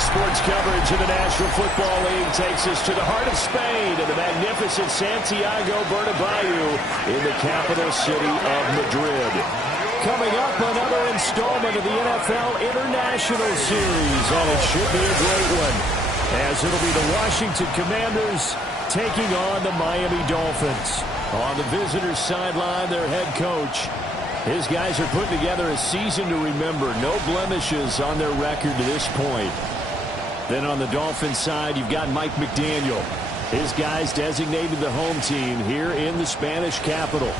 Sports coverage of the National Football League takes us to the heart of Spain and the magnificent Santiago Bernabeu in the capital city of Madrid. Coming up, another installment of the NFL International Series, and it should be a great one, as it'll be the Washington Commanders taking on the Miami Dolphins. On the visitors' sideline, their head coach. His guys are putting together a season to remember. No blemishes on their record to this point. Then on the Dolphins side, you've got Mike McDaniel. His guys designated the home team here in the Spanish capital.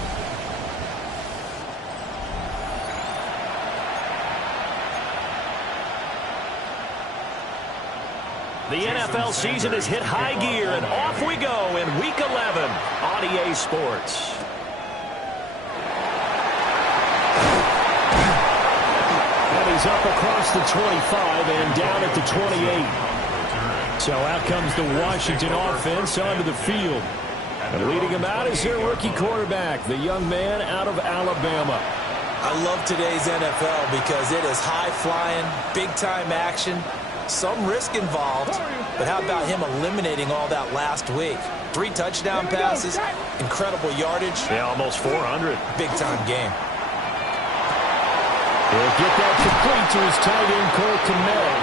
The NFL season has hit high gear, and off we go in Week 11 on EA Sports. He's up across the 25 and down at the 28. So out comes the Washington offense onto the field. And leading him out is their rookie quarterback, the young man out of Alabama. I love today's NFL because it is high-flying, big-time action, some risk involved. But how about him eliminating all that last week? 3 touchdown passes, incredible yardage. Yeah, almost 400. Big-time game. He'll get that complete to his tight end, Cole Kmet.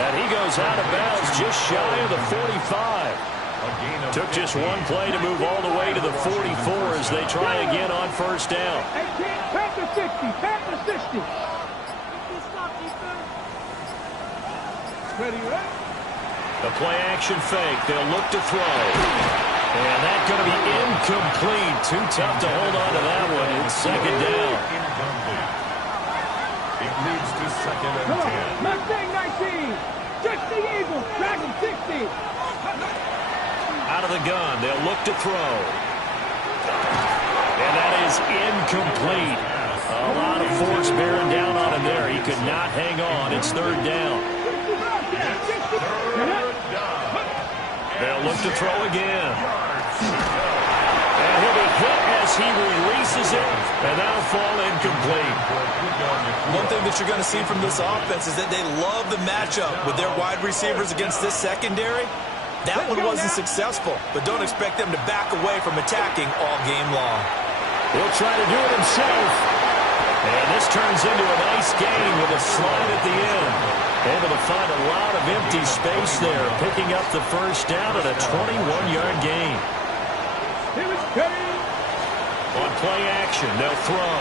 And he goes out of bounds just shy of the 45. Took just one play to move all the way to the 44 as they try again on first down. Back to 60. Back to 60. Ready, right? The play action fake. They'll look to throw. And that's going to be incomplete. Too tough to hold on to that one. It's second down. It leads to second and 10. Mustang 19. Just the Eagles. Dragon 60. Out of the gun. They'll look to throw. And that is incomplete. A lot of force bearing down on him there. He could not hang on. It's third down. They'll look to throw again. And he'll be hit as he releases it. And that'll fall incomplete. One thing that you're going to see from this offense is that they love the matchup with their wide receivers against this secondary. That one wasn't successful, but don't expect them to back away from attacking all game long. He'll try to do it himself. And this turns into a nice gain with a slide at the end. Able to find a lot of empty space there, picking up the first down at a 21-yard gain. On play action, they'll throw.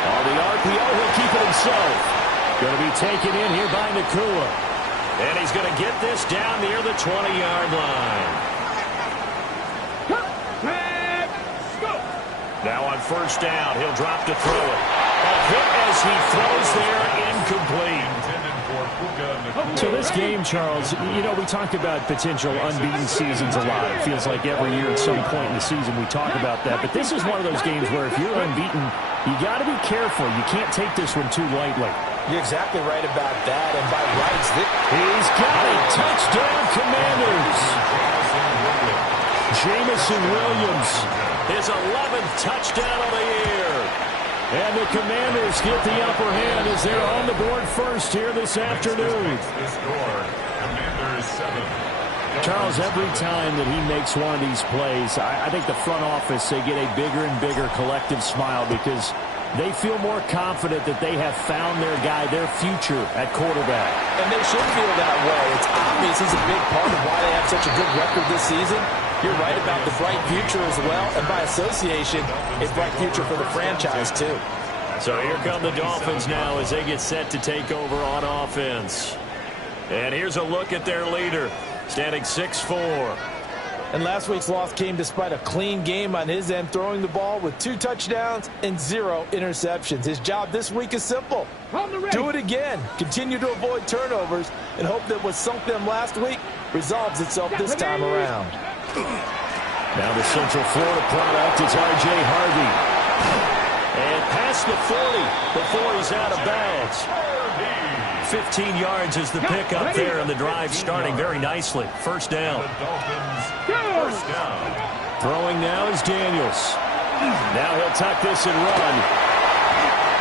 On the RPO, he'll keep it himself. Going to be taken in here by Nakua. And he's going to get this down near the 20-yard line. Now on first down, he'll drop to throw it. A hit as he throws there, incomplete. So this game, Charles, you know, we talk about potential unbeaten seasons a lot. It feels like every year at some point in the season we talk about that. But this is one of those games where if you're unbeaten, you got to be careful. You can't take this one too lightly. You're exactly right about that. And by rights, he's got it. Touchdown, Commanders. Jameson Williams, his 11th touchdown of the year. And the Commanders get the upper hand as they're on the board first here this afternoon. Charles, every time that he makes one of these plays, I think the front office, they get a bigger and bigger collective smile because they feel more confident that they have found their guy, their future at quarterback. And they should feel that way. It's obvious he's a big part of why they have such a good record this season. You're right about the bright future as well, and by association, a bright future for the franchise too. So here come the Dolphins now as they get set to take over on offense. And here's a look at their leader, standing 6'4". And last week's loss came despite a clean game on his end, throwing the ball with 2 touchdowns and 0 interceptions. His job this week is simple. Do it again. Continue to avoid turnovers and hope that what sunk them last week resolves itself this time around. Now the Central Florida product is R.J. Harvey. And past the 40 before he's out of bounds. 15 yards is the pickup there, and the drive starting very nicely. First down. Throwing now is Daniels. Now he'll tuck this and run.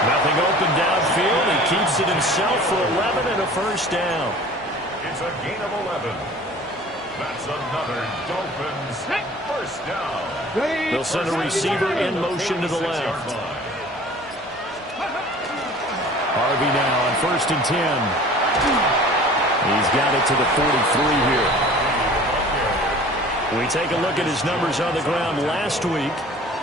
Nothing open downfield. He keeps it himself for 11 and a first down. It's a gain of 11. That's another Dolphins first down. They'll send a receiver in motion to the left. Harvey now on 1st and 10. He's got it to the 43 here. We take a look at his numbers on the ground last week.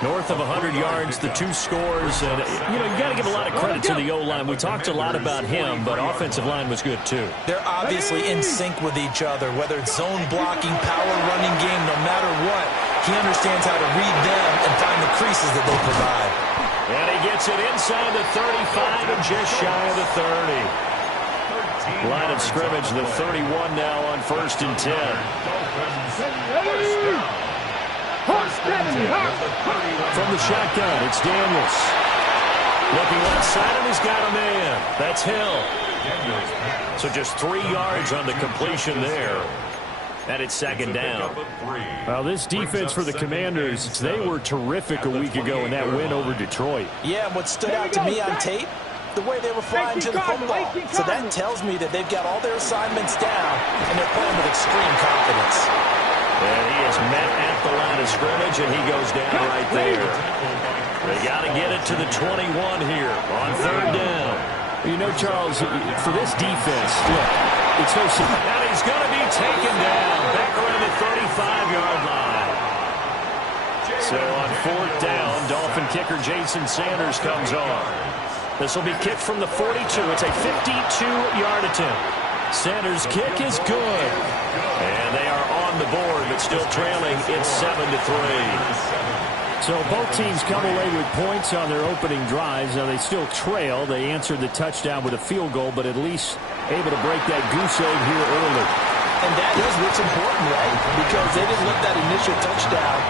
North of 100 yards, the 2 scores. And, you got to give a lot of credit to the O-line. We talked a lot about him, but offensive line was good, too. They're obviously in sync with each other, whether it's zone blocking, power running game, no matter what. He understands how to read them and find the creases that they provide. And he gets it inside the 35 and just shy of the 30. Line of scrimmage, the 31 now on 1st and 10. From the shotgun, it's Daniels. Looking left side, and he's got a man. That's Hill. So just 3 yards on the completion there. And it's 2nd down. Well, this defense for the Commanders, they were terrific a week ago in that win over Detroit. Yeah, and what stood out to me on tape, the way they were flying to the football. So that tells me that they've got all their assignments down, and they're playing with extreme confidence. And he is met at the line of scrimmage, and he goes down right there. They got to get it to the 21 here on 3rd down. You know, Charles, for this defense, look, it's no secret. And he's going to be taken down back around the 35-yard line. So on 4th down, Dolphin kicker Jason Sanders comes on. This will be kicked from the 42. It's a 52-yard attempt. Sanders' kick is good. And they are on the board, but still trailing. It's 7-3. So both teams come away with points on their opening drives. Now they still trail. They answered the touchdown with a field goal, but at least able to break that goose egg here early. And that is what's important, right? Because they didn't let that initial touchdown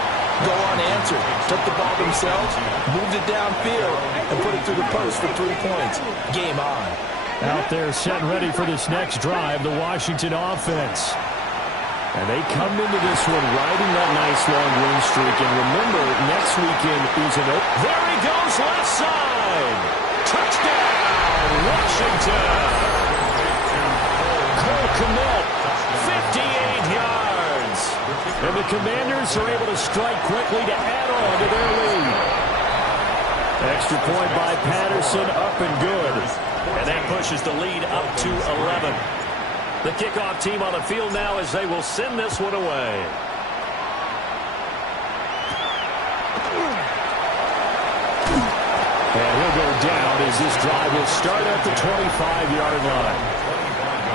go unanswered. Took the ball themselves, moved it downfield, and put it through the post for 3 points. Game on. Out there set and ready for this next drive, the Washington offense. And they come into this one riding that nice long win streak. And remember, next weekend is an open. There he goes, left side. Touchdown, Washington. Cole Kmet, 58 yards. And the Commanders are able to strike quickly to add on to their lead. Extra point by Patterson, up and good. And that pushes the lead up to 11. The kickoff team on the field now as they will send this one away. And he'll go down as this drive will start at the 25-yard line.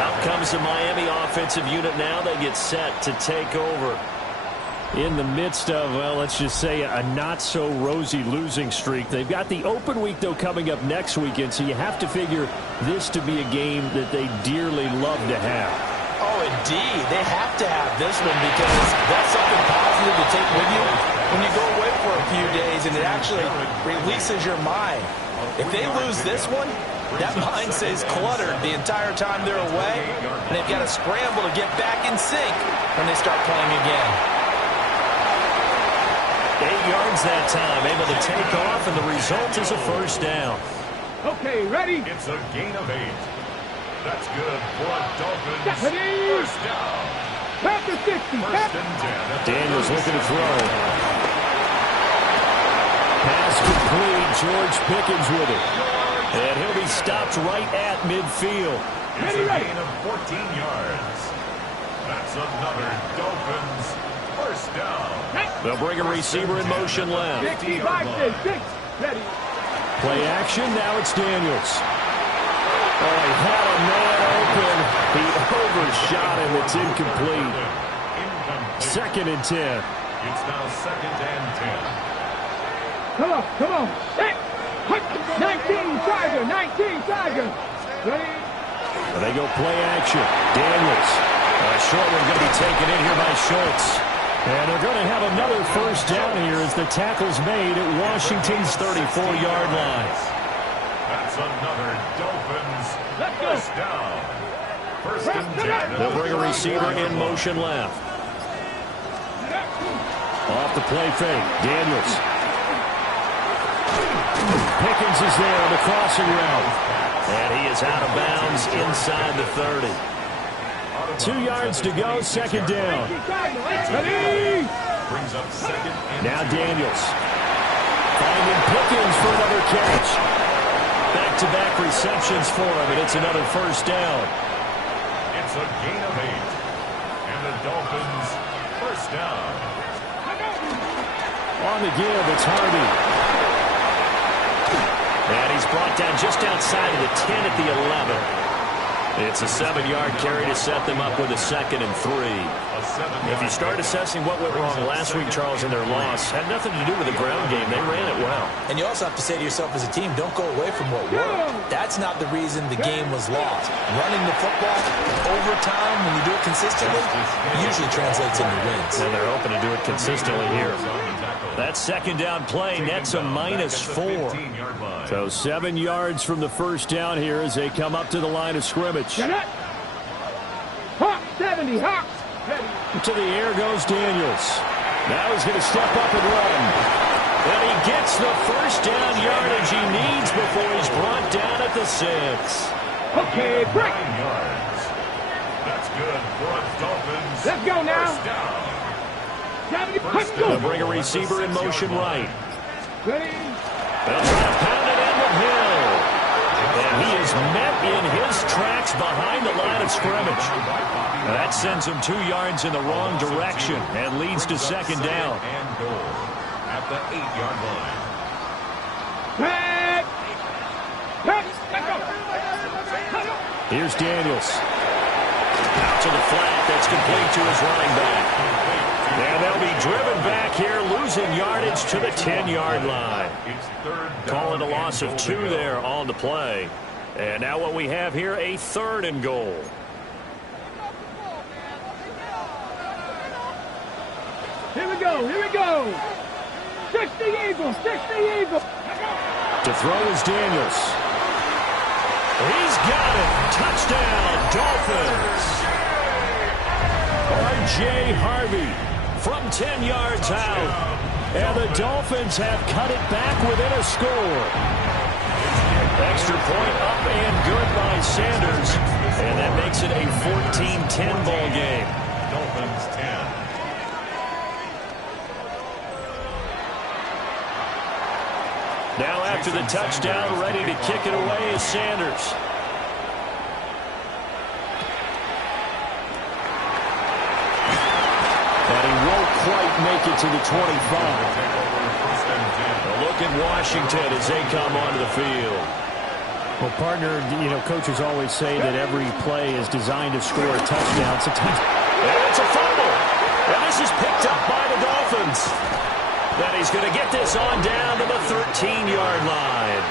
Out comes the Miami offensive unit now. They get set to take over. In the midst of, well, let's just say a not-so-rosy losing streak. They've got the open week, though, coming up next weekend, so you have to figure this to be a game that they dearly love to have. Oh, indeed. They have to have this one because that's something positive to take with you when you go away for a few days, and it actually releases your mind. If they lose this one, that mind stays cluttered the entire time they're away, and they've got to scramble to get back in sync when they start playing again. 8 yards that time, able to take off, and the result is a first down. Okay, ready? It's a gain of 8. That's good for Dolphins. First down. Back to 60. First and 10. Daniels looking to throw. Pass complete. George Pickens with it. And he'll be stopped right at midfield. It's a gain of 14 yards. That's another Dolphins first down. They'll bring a receiver in motion left. 65, 6. Ready. Play action. Now it's Daniels. Oh, he had a man open. He overshot him. It's incomplete. 2nd and 10. It's now 2nd and 10. Come on, come on. Hey. 19 Tiger, 19 Tiger. Ready? They go play action. Daniels. A short one going to be taken in here by Schultz. And they're going to have another first down here as the tackle's made at Washington's 34-yard line. That's another Dolphins first down. First and 10. They'll bring a receiver in motion left. Off the play fake. Daniels. Pickens is there on the crossing route. And he is out of bounds inside the 30. 2 yards to go, second down. Brings up second and now Daniels. Finding Pickens for another catch. Back-to-back receptions for him, and it's another first down. It's a gain of 8. And the Dolphins first down. On the give, it's Harvey. And he's brought down just outside of the 10 at the 11. It's a 7-yard carry to set them up with a 2nd and 3. If you start assessing what went wrong last week, Charles, in their loss, had nothing to do with the ground game. They ran it well. And you also have to say to yourself as a team, don't go away from what worked. That's not the reason the game was lost. Running the football, overtime, when you do it consistently, usually translates into wins. And they're hoping to do it consistently here. That second down play nets a -4. So 7 yards from the first down here as they come up to the line of scrimmage. Hawk 70, Hawk. To the air goes Daniels. Now he's going to step up and run. And he gets the first down yardage he needs before he's brought down at the 6. Okay, break. That's good for a Dolphins. Let's go now. First down. 70, First They'll go. bring a receiver in motion right. Ready? They'll try to pound it in with Hill. And he is met in his tracks behind the line of scrimmage. That sends him 2 yards in the wrong direction and leads to second down. And goal at the 8-yard line. Pack. Pack. Let's go. Here's Daniels. Out to the flat. That's complete to his running back. And they'll be driven back here, losing yardage to the 10-yard line. It's third down. Call it a loss of 2 there on the play. And now what we have here, a 3rd and goal. Here we go. Here we go. 60 Eagles. 60 Eagles. To throw is Daniels. He's got it. Touchdown, Dolphins. R.J. Harvey from 10 yards out. And the Dolphins have cut it back within a score. Extra point up and good by Sanders. And that makes it a 14-10 ball game. Dolphins 10. Now after the touchdown, ready to kick it away is Sanders. But he won't quite make it to the 25. A look at Washington as they come onto the field. Well, partner, coaches always say that every play is designed to score a touchdown. Sometimes, and it's a fumble. And this is picked up by the Dolphins. Then he's going to get this on down to the 13-yard line.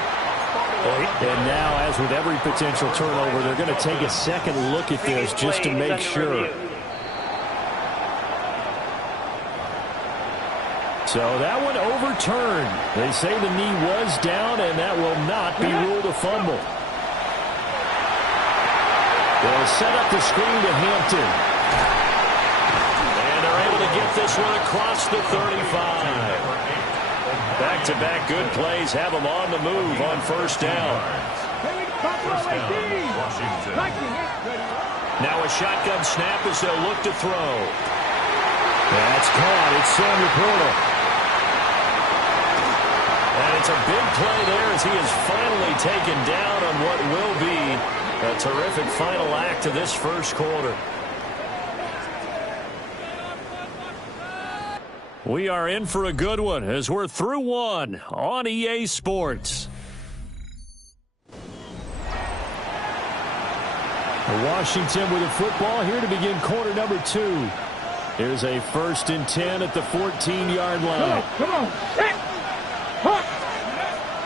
And now, as with every potential turnover, they're going to take a second look at this just to make sure. So that one overturned. They say the knee was down, and that will not be ruled a fumble. They'll set up the screen to Hampton. And they're able to get this one across the 35. Back-to-back good plays have them on the move on first down. Washington. Now a shotgun snap as they'll look to throw. That's caught. It's Sam Laporta. And it's a big play there as he is finally taken down on what will be a terrific final act to this first quarter. We are in for a good one as we're through one on EA Sports. Washington with the football here to begin quarter number 2. Here's a 1st and 10 at the 14-yard line. Come on.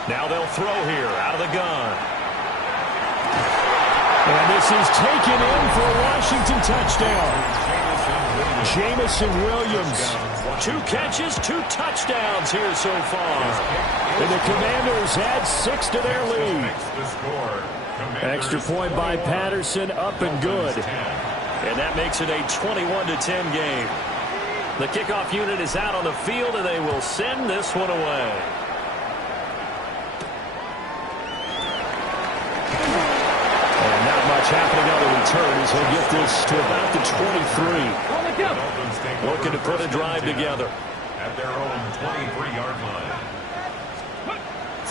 Now they'll throw here out of the gun. And this is taken in for a Washington touchdown. Jameson Williams, 2 catches, 2 touchdowns here so far. And the Commanders add 6 to their lead. Extra point by Patterson, up and good. And that makes it a 21-10 game. The kickoff unit is out on the field, and they will send this one away. And not much happening on the return as he'll get this to about the 23. Looking to put a drive together. At their own 23-yard line.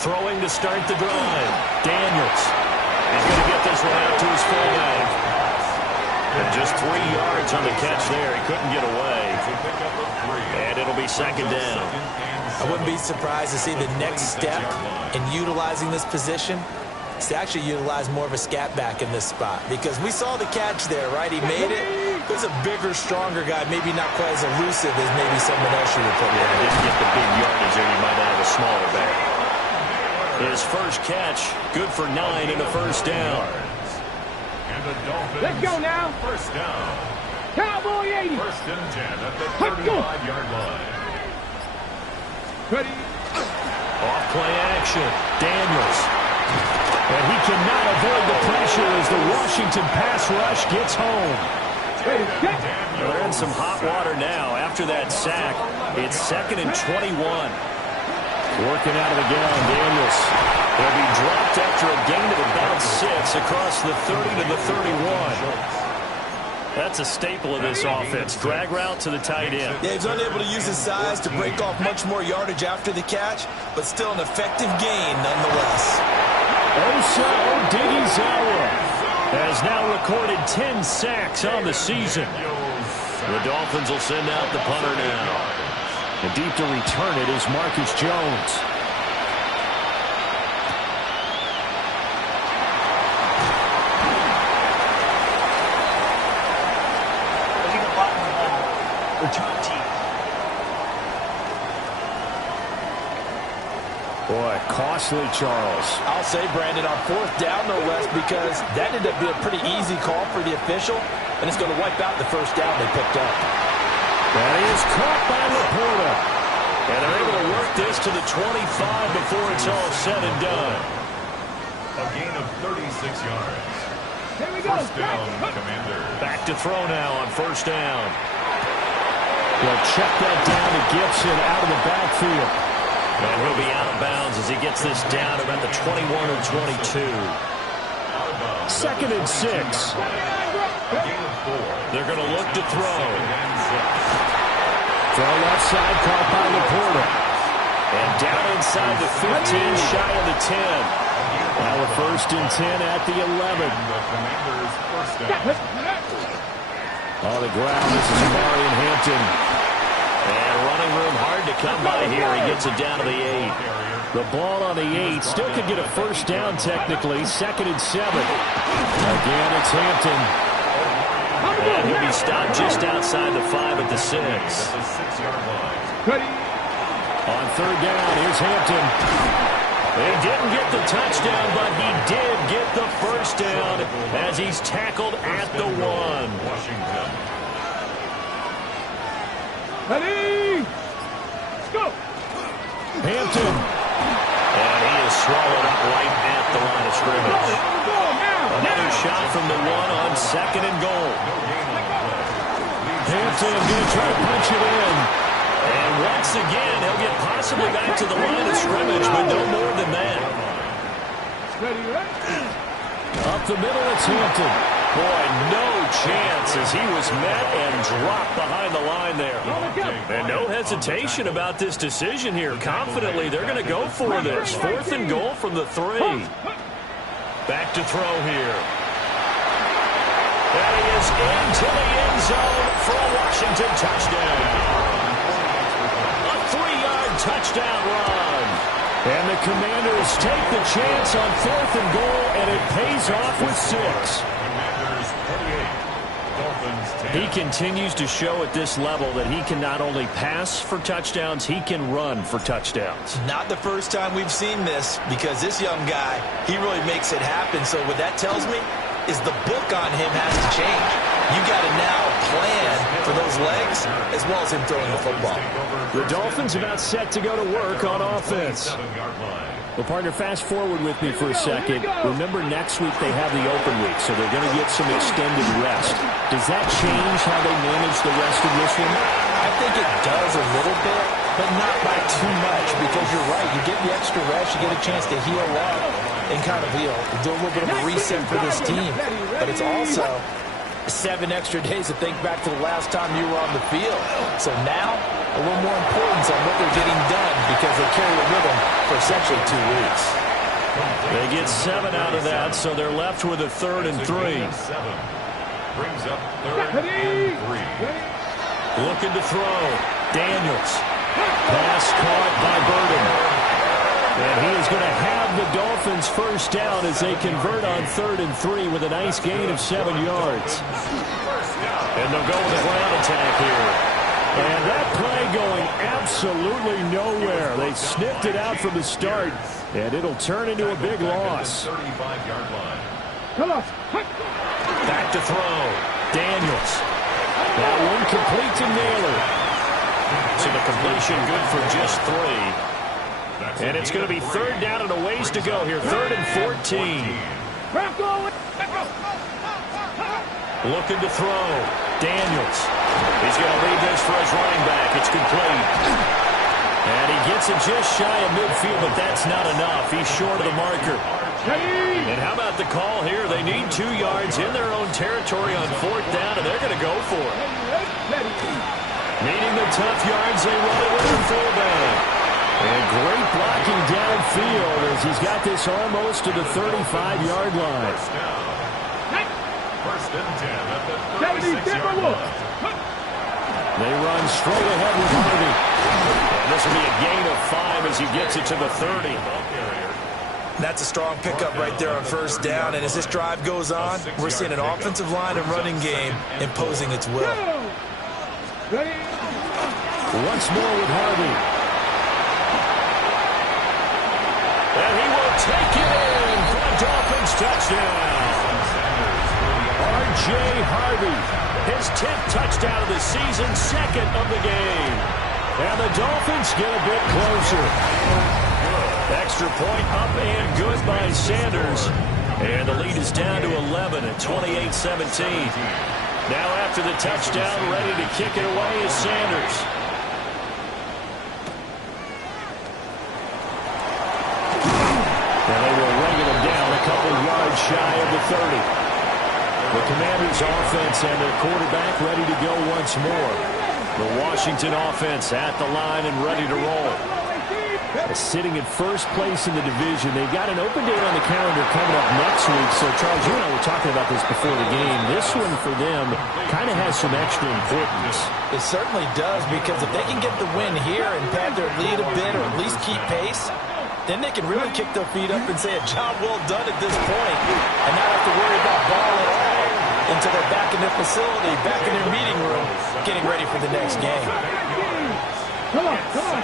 Throwing to start the drive. Daniels. He's going to get this one out to his fullback. And just 3 yards on the catch there. He couldn't get away. And it'll be second down. I wouldn't be surprised to see the next step in utilizing this position is to actually utilize more of a scat back in this spot. Because we saw the catch there, right? He made it. He's a bigger, stronger guy, maybe not quite as elusive as maybe someone else you would put in. Didn't get the big yardage there. You might have a smaller back. His first catch, good for 9 and a first down. And the Dolphins. Let's go now. First down. Cowboy 80. First and 10 at the 35-yard line. Ready. Off play action. Daniels. And he cannot avoid the pressure as the Washington pass rush gets home. They're in some hot water now after that sack. It's second and 21. Working out of the gun, Daniels. He'll be dropped after a gain of about 6 across the 30 to the 31. That's a staple of this offense. Drag route to the tight end. Yeah, he's unable to use his size to break off much more yardage after the catch, but still an effective gain nonetheless. Osa Odighizuwa has now recorded 10 sacks on the season. The Dolphins will send out the punter now. And deep to return it is Marcus Jones. Return team. Boy, costly, Charles. I'll say, Brandon, on 4th down, no less, because that ended up being a pretty easy call for the official, and it's going to wipe out the first down they picked up. That is caught by Laporta. And they're able to work this to the 25 before it's all said and done. A gain of 36 yards. Here we go. First down, Commanders. Back to throw now on first down. They'll check that down to Gibson out of the backfield. And he'll be out of bounds as he gets this down about the 21 or 22. Second and 6. A gain of 4. They're going to look to throw. Throw left side, caught by Laporta. And down inside the 15, shy of the 10. Now a first and 10 at the 11. The Commanders' first down. On the ground, this is Marion Hampton. And running room hard to come by here. He gets it down to the 8. The ball on the 8. Still could get a first down technically. Second and 7. Again, it's Hampton. And he'll be stopped just outside the 5 at the 6. At the 6-yard line. Ready. On third down, here's Hampton. He didn't get the touchdown, but he did get the first down as he's tackled at the 1. Washington. Ready. Let's go. Hampton. And he is swallowed up right at the line of scrimmage. Go now. Another shot from the 1 on second and goal. Hampton going to try to punch it in. And once again, he'll get possibly back to the line of scrimmage, but no more than that. Ready. Up the middle, it's Hampton. Boy, no chance as he was met and dropped behind the line there. And no hesitation about this decision here. Confidently, they're going to go for this. 4th and goal from the 3. Back to throw here. And he is into the end zone for a Washington touchdown. A 3-yard touchdown run. And the Commanders take the chance on 4th and goal, and it pays off with 6. Commanders 48. Dolphins 10. He continues to show at this level that he can not only pass for touchdowns, he can run for touchdowns. Not the first time we've seen this, because this young guy, he really makes it happen. So what that tells me, is the book on him has to change. You got to now plan for those legs as well as him throwing the football. The Dolphins about set to go to work on offense. Well, partner, fast forward with me for a second. Remember, next week they have the open week, so they're going to get some extended rest. Does that change how they manage the rest of this one? I think it does a little bit, but not by too much, because you're right. You get the extra rest, you get a chance to heal up and kind of do a little bit of a reset for this team. But it's also 7 extra days to think back to the last time you were on the field. So now, a little more importance on what they're getting done because they carry it with them for essentially 2 weeks. They get 7 out of that, so they're left with a 3rd and 3. Brings up 3rd and 3. Looking to throw. Daniels. Pass caught by Burden. And he is going to have the Dolphins first down as they convert on 3rd and 3 with a nice gain of 7 yards. And they'll go with a ground attack here. And that play going absolutely nowhere. They sniffed it out from the start, and it'll turn into a big loss. 35-yard line. Come on. Back to throw. Daniels. That one complete to Naylor. So the completion good for just 3. And it's going to be 3rd down and a ways to go here. 3rd and 14. Looking to throw. Daniels. He's going to leave this for his running back. It's complete. And he gets it just shy of midfield, but that's not enough. He's short of the marker. And how about the call here? They need 2 yards in their own territory on 4th down, and they're going to go for it. Needing the tough yards, they run it with the fullback. And great blocking downfield as he's got this almost to the 35-yard line. First and 10 at the 36-yard line. They run straight ahead with Harvey. And this will be a gain of 5 as he gets it to the 30. That's a strong pickup right there on 1st down. And as this drive goes on, we're seeing an offensive line and running game imposing its will. Once more with Harvey. And he will take it in for a Dolphins touchdown. R.J. Harvey, his 10th touchdown of the season, 2nd of the game. And the Dolphins get a bit closer. Extra point up and good by Sanders. And the lead is down to 11 at 28-17. Now after the touchdown, ready to kick it away is Sanders. And they will wrangle him down a couple yards shy of the 30. The Commanders' offense and their quarterback ready to go once more. The Washington offense at the line and ready to roll. Sitting at first place in the division. They've got an open date on the calendar coming up next week. So, Charles, you and I were talking about this before the game. This one for them kind of has some extra importance. It certainly does, because if they can get the win here and pad their lead a bit or at least keep pace, then they can really kick their feet up and say a job well done at this point and not have to worry about ball at all until they're back in their facility, back in their meeting room, getting ready for the next game. Come on, come on.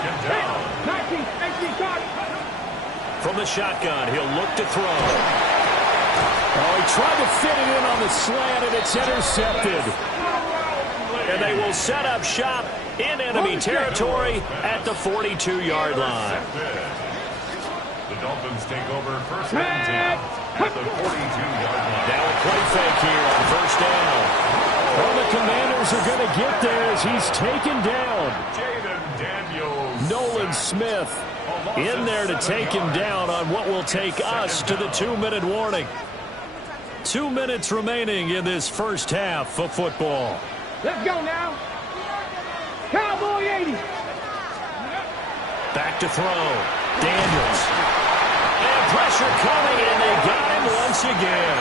From the shotgun, he'll look to throw. Oh, he tried to fit it in on the slant, and it's intercepted. And they will set up shop in enemy territory at the 42-yard line. The Dolphins take over 1st and 10 at the 42-yard line. Now a play fake here on 1st down. Well, the Commanders are going to get there as he's taken down. Jaden Daniels. Nolan Smith in there to take him down on what will take us to the 2-minute warning. 2 minutes remaining in this first half of football. Let's go now. Cowboy 80. Back to throw. Daniels. And pressure coming, and they got him once again.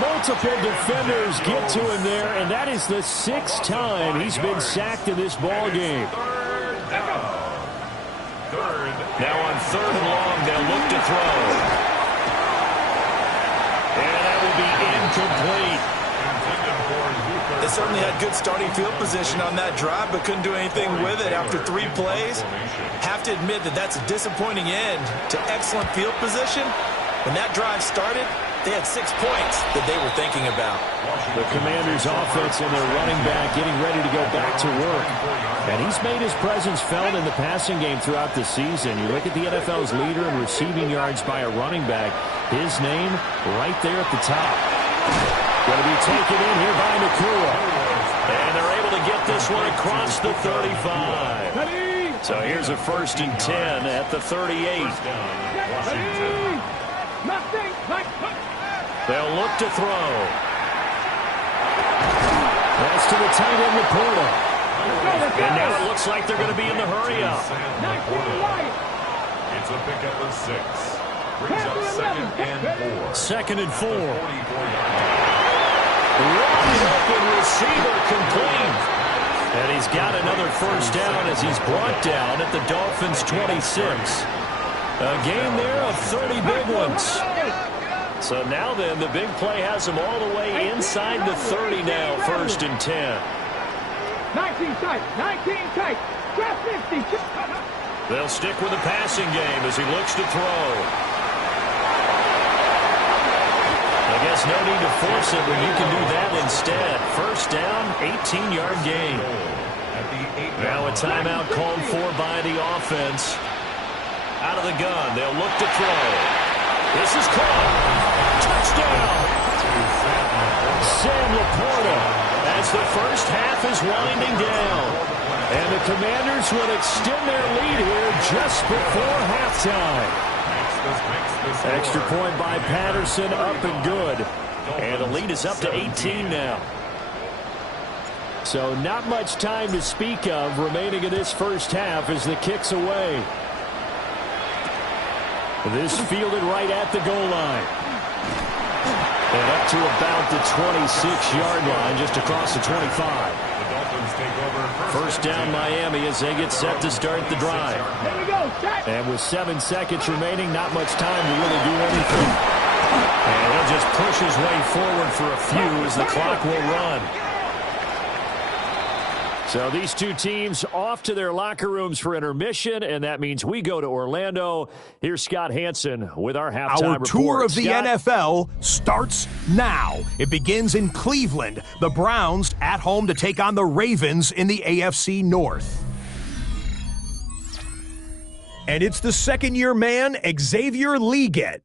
Multiple defenders get to him there, and that is the 6th time he's been sacked in this ball game. Now on 3rd and long, they'll look to throw. And that will be incomplete. They certainly had good starting field position on that drive, but couldn't do anything with it after 3 plays. Have to admit that that's a disappointing end to excellent field position. When that drive started, They had 6 points that they were thinking about. The Commanders' offense and their running back getting ready to go back to work. And he's made his presence felt in the passing game throughout the season. You look at the NFL's leader in receiving yards by a running back. His name right there at the top. Going to be taken in here by Nacua. And they're able to get this one across the 35. So here's a 1st and 10 at the 38. They'll look to throw. That's to the tight end, Laporta. And now it looks like they're going to be in the hurry-up. It's a pickup of 6. Brings up 2nd and 4. 2nd and 4. Wide open receiver complete. And he's got another 1st down as he's brought down at the Dolphins' 26. A gain there of 30 big ones. So now then, the big play has him all the way inside the 30 now, 1st and 10. 19 tight, 19 tight, drop 50. They'll stick with the passing game as he looks to throw. I guess no need to force it when you can do that instead. 1st down, 18-yard gain. Now a timeout called for by the offense. Out of the gun, they'll look to throw. This is caught. Touchdown! Sam Laporta as the 1st half is winding down. And the Commanders will extend their lead here just before halftime. Extra point by Patterson, up and good. And the lead is up to 18 now. So not much time to speak of remaining in this 1st half as the kick's away. This fielded right at the goal line. And up to about the 26-yard line, just across the 25. The Dolphins take over 1st down Miami as they get set to start the drive. And with 7 seconds remaining, not much time to really do anything. And he'll just push his way forward for a few as the clock will run. So these two teams off to their locker rooms for intermission, and that means we go to Orlando. Here's Scott Hanson with our halftime report. Our tour of the Scott? NFL starts now. It begins in Cleveland. The Browns at home to take on the Ravens in the AFC North. And it's the 2nd-year man, Xavier Legette.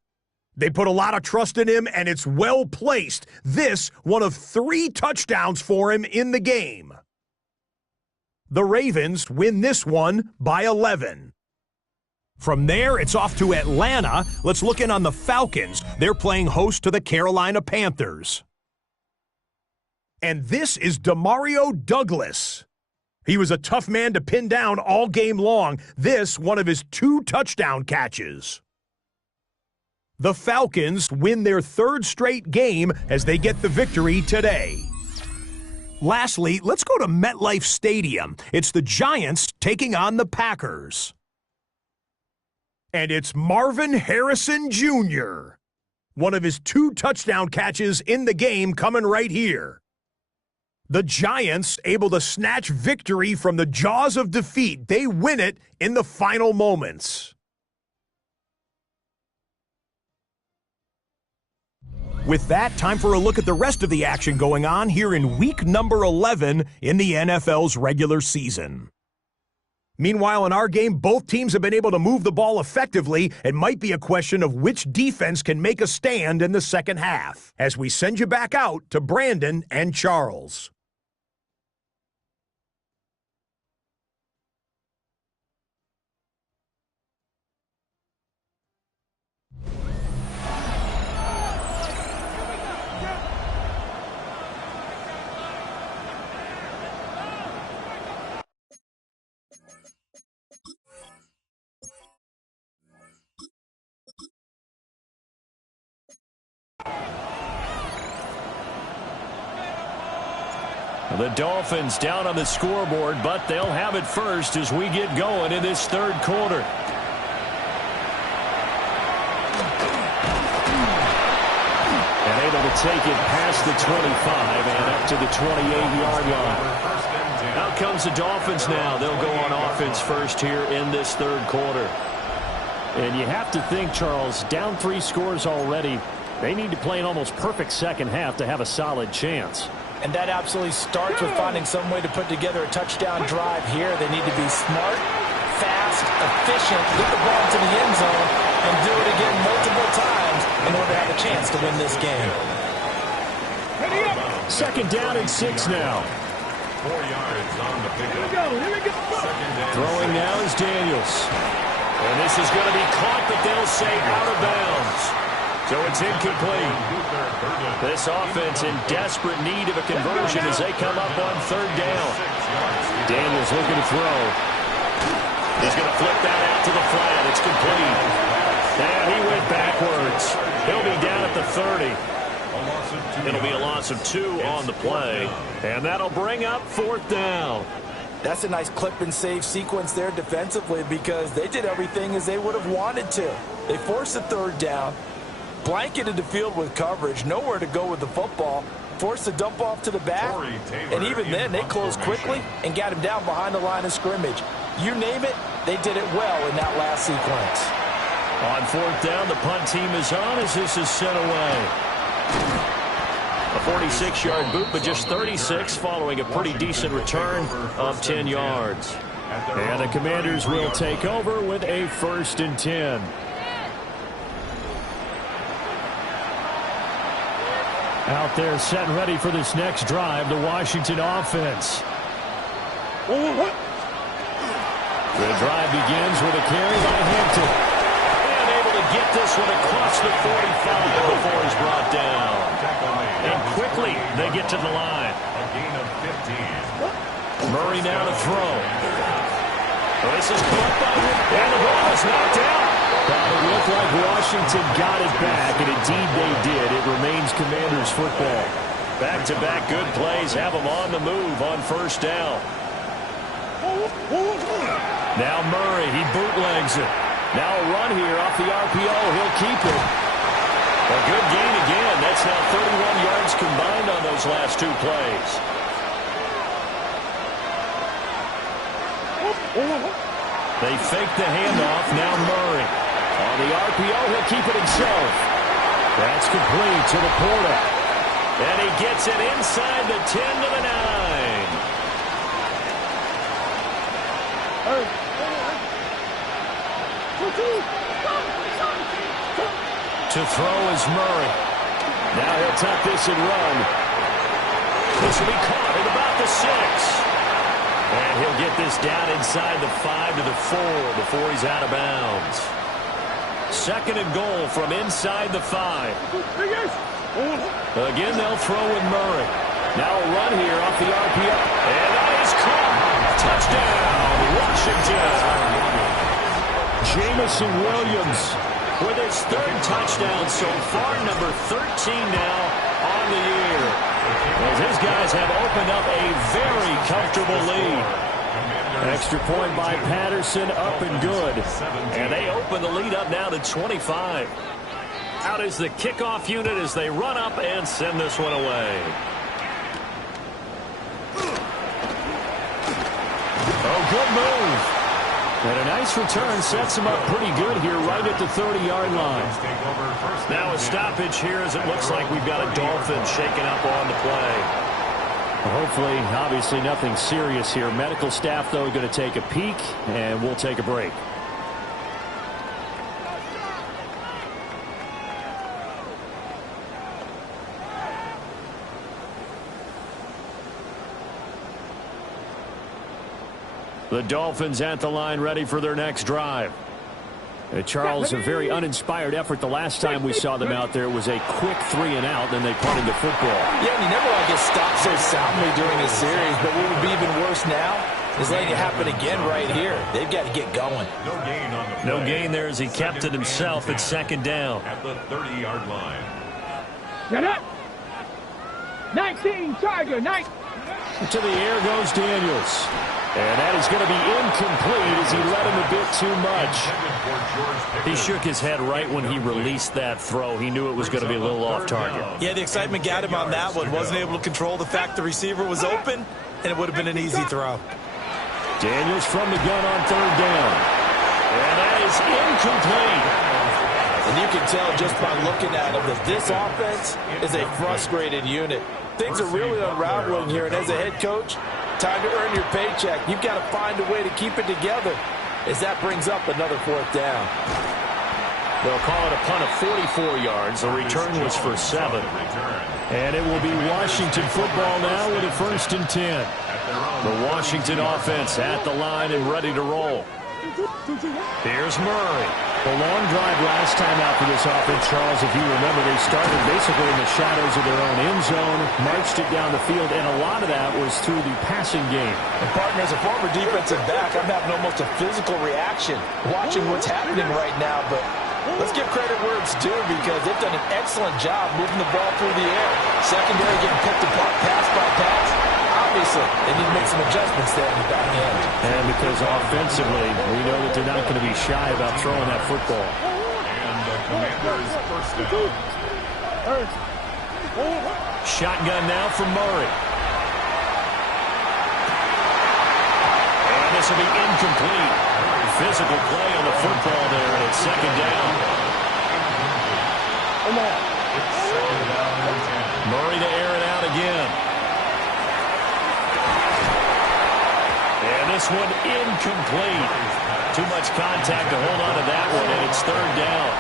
They put a lot of trust in him, and it's well placed. This, one of 3 touchdowns for him in the game. The Ravens win this one by 11. From there, it's off to Atlanta. Let's look in on the Falcons. They're playing host to the Carolina Panthers. And this is Demario Douglas. He was a tough man to pin down all game long. This, one of his 2 touchdown catches. The Falcons win their 3rd straight game as they get the victory today. Lastly, let's go to MetLife Stadium. It's the Giants taking on the Packers. And it's Marvin Harrison Jr. One of his 2 touchdown catches in the game coming right here. The Giants able to snatch victory from the jaws of defeat. They win it in the final moments. With that, time for a look at the rest of the action going on here in week number 11 in the NFL's regular season. Meanwhile, in our game, both teams have been able to move the ball effectively. It might be a question of which defense can make a stand in the 2nd half, as we send you back out to Brandon and Charles. The Dolphins down on the scoreboard, but they'll have it first as we get going in this 3rd quarter. And able to take it past the 25 and up to the 28-yard line. Out comes the Dolphins now. They'll go on offense first here in this 3rd quarter. And you have to think, Charles, down 3 scores already. They need to play an almost perfect second half to have a solid chance. And that absolutely starts with finding some way to put together a touchdown drive here. They need to be smart, fast, efficient, get the ball to the end zone, and do it again multiple times in order to have a chance to win this game. Second down and 6 now. 4 yards on the pickup. Here we go. Throwing now is Daniels. And this is going to be caught, but they'll say out of bounds. So it's incomplete. This offense in desperate need of a conversion as they come up on third down. Daniels looking to throw. He's going to flip that out to the flat. It's complete. And he went backwards. He'll be down at the 30. It'll be a loss of 2 on the play. And that'll bring up fourth down. That's a nice clip and save sequence there defensively because they did everything as they would have wanted to. They forced the third down, blanketed the field with coverage, nowhere to go with the football, forced the dump off to the back, and even then they closed quickly and got him down behind the line of scrimmage. You name it, they did it well in that last sequence. On fourth down, the punt team is on as this is sent away. A 46-yard boot, but just 36 following a pretty decent return of 10 yards. And the Commanders will take over with a 1st and 10. Out there set and ready for this next drive, the Washington offense. The drive begins with a carry by Hampton. And able to get this one across the 45 before he's brought down. And quickly they get to the line. A gain of 15. Murray now to throw. This is caught by him, and the ball is knocked out. It looked like Washington got it back, and indeed they did. It remains Commanders football. Back-to-back good plays have them on the move on first down. Now Murray, he bootlegs it. Now a run here off the RPO. He'll keep it. A good gain again. That's now 31 yards combined on those last 2 plays. They fake the handoff. Now Murray. On the RPO, he'll keep it himself. That's complete to Laporta. And he gets it inside the 10 to the 9. To throw is Murray. Now he'll tuck this and run. This will be caught at about the 6. And he'll get this down inside the 5 to the 4 before he's out of bounds. 2nd and goal from inside the 5. Again, they'll throw with Murray. Now a run here off the RPO. And that is caught. Touchdown, Washington. Jameson Williams with his 3rd touchdown so far, number 13 now on the year. As his guys have opened up a very comfortable lead. Extra point by Patterson, up and good. And they open the lead up now to 25. Out is the kickoff unit as they run up and send this one away. Oh, good move. And a nice return sets him up pretty good here right at the 30-yard line. Now a stoppage here as it looks like we've got a Dolphin shaken up on the play. Well, hopefully, obviously nothing serious here. Medical staff, though, going to take a peek, and we'll take a break. The Dolphins at the line ready for their next drive. Charles, a very uninspired effort the last time we saw them out there. It was a quick 3 and out, then they punted the football. Yeah, and you never want to get stopped so soundly during a series, but what would be even worse now is letting it happen again right here. They've got to get going. No gain on the play. No gain there as he kept it himself at 2nd down. At the 30-yard line. Get up. 19, Tiger, 19. To the air goes Daniels. And that is going to be incomplete as he led him a bit too much. He shook his head right when he released that throw. He knew it was going to be a little off target. Yeah, the excitement got him on that one. Wasn't able to control the fact the receiver was open, and it would have been an easy throw. Daniels from the gun on 3rd down. And that is incomplete. And you can tell just by looking at him that this offense is a frustrated unit. Things are really unraveling here, and as a head coach, time to earn your paycheck. You've got to find a way to keep it together as that brings up another 4th down. They'll call it a punt of 44 yards. The return was for 7. And it will be Washington football now with a 1st and 10. The Washington offense at the line and ready to roll. Here's Murray. The long drive last time out for this offense, Charles, if you remember, they started basically in the shadows of their own end zone, marched it down the field, and a lot of that was through the passing game. And partner, as a former defensive back, I'm having almost a physical reaction watching what's happening right now, but let's give credit where it's due because they've done an excellent job moving the ball through the air. Secondary getting picked apart pass by pass. Obviously, they need to make some adjustments there in the back end. And because offensively, we know that they're not going to be shy about throwing that football. And the Commanders' 1st down. Shotgun now from Murray. And this will be incomplete. Physical play on the football there, and it's 2nd down. It's 2nd down and 10. Murray to air it out again. And this one incomplete. Too much contact to hold on to that one, and it's 3rd down.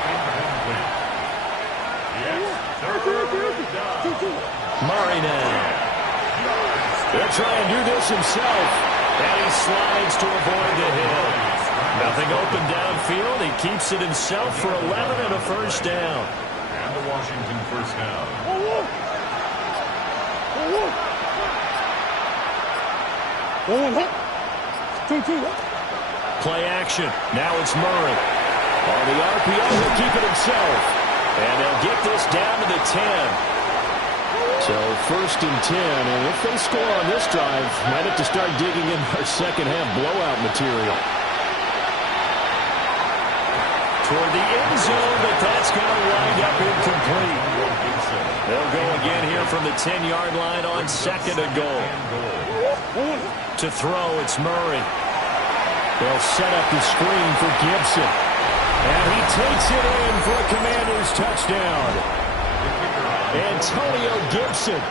Murray now. They'll try and do this himself. And he slides to avoid the hit. Nothing open downfield. He keeps it himself for 11 and a 1st down. And the Washington 1st down. Play action. Now it's Murray. On the RPO, he'll keep it himself. And they'll get this down to the 10. So 1st and 10. And if they score on this drive, might have to start digging in our second half blowout material. Toward the end zone, but that's going to wind up incomplete. They'll go again here from the 10-yard line on 2nd and goal. To throw, it's Murray. They'll set up the screen for Gibson. And he takes it in for a Commanders touchdown. Antonio Gibson,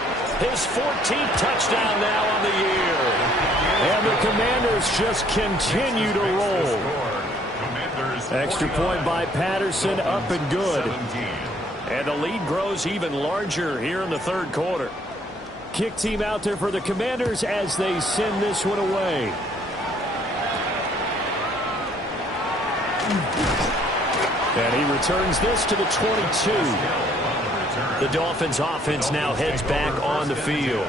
his 14th touchdown now on the year. And the Commanders just continue to roll. Extra point by Patterson, up and good. And the lead grows even larger here in the 3rd quarter. Kick team out there for the Commanders as they send this one away. And he returns this to the 22. The Dolphins offense now heads back on the field.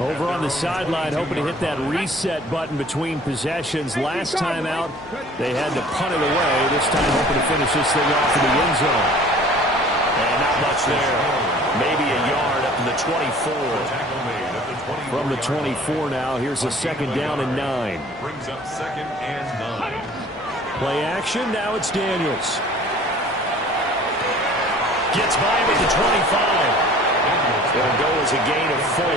Over on the sideline, hoping to hit that reset button between possessions. Last time out, they had to punt it away. This time hoping to finish this thing off in the end zone. And not much there. Maybe a yard up to the 24. From the 24 now, here's a 2nd down and 9. Brings up 2nd and 9. Play action, now it's Daniels. Gets by him at the 25. It'll go as a gain of 4.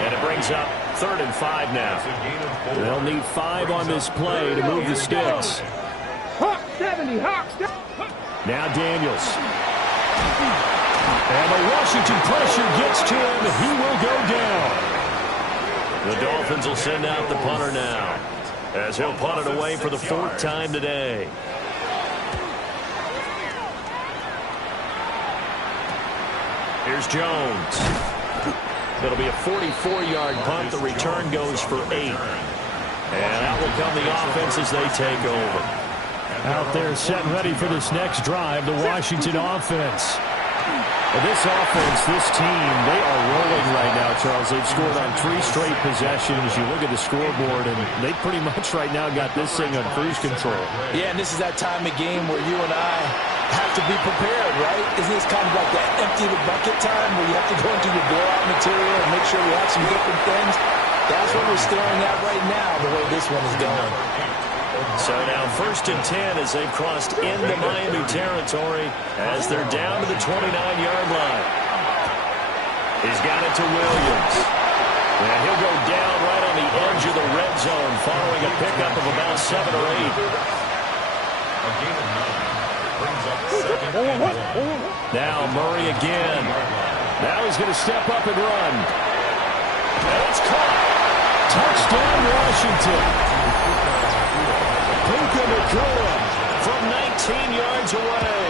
And it brings up 3rd and 5 now. They'll need 5 on this play to move the sticks. Hawk 70, Hawk 70. Now Daniels. And the Washington pressure gets to him. He will go down. The Dolphins will send out the punter now, as he'll punt it away for the 4th time today. Here's Jones. It'll be a 44-yard punt. The return goes for 8. And out will come the offense as they take over. Out there set and ready for this next drive, the Washington offense. This offense, this team, they are rolling right now, Charles. They've scored on 3 straight possessions. You look at the scoreboard, and they pretty much right now got this thing on cruise control. Yeah, and this is that time of game where you and I have to be prepared, right? Isn't this kind of like that empty the bucket time where you have to go into your blowout material and make sure we have some different things? That's what we're staring at right now, the way this one is going. So now 1st and 10 as they've crossed into Miami territory as they're down to the 29-yard line. He's got it to Williams. And he'll go down right on the edge of the red zone following a pickup of about 7 or 8. A gain of 9 brings up 7 Now Murray again. Now he's going to step up and run. And it's caught. Touchdown, Washington. Puka Nacua from 19 yards away.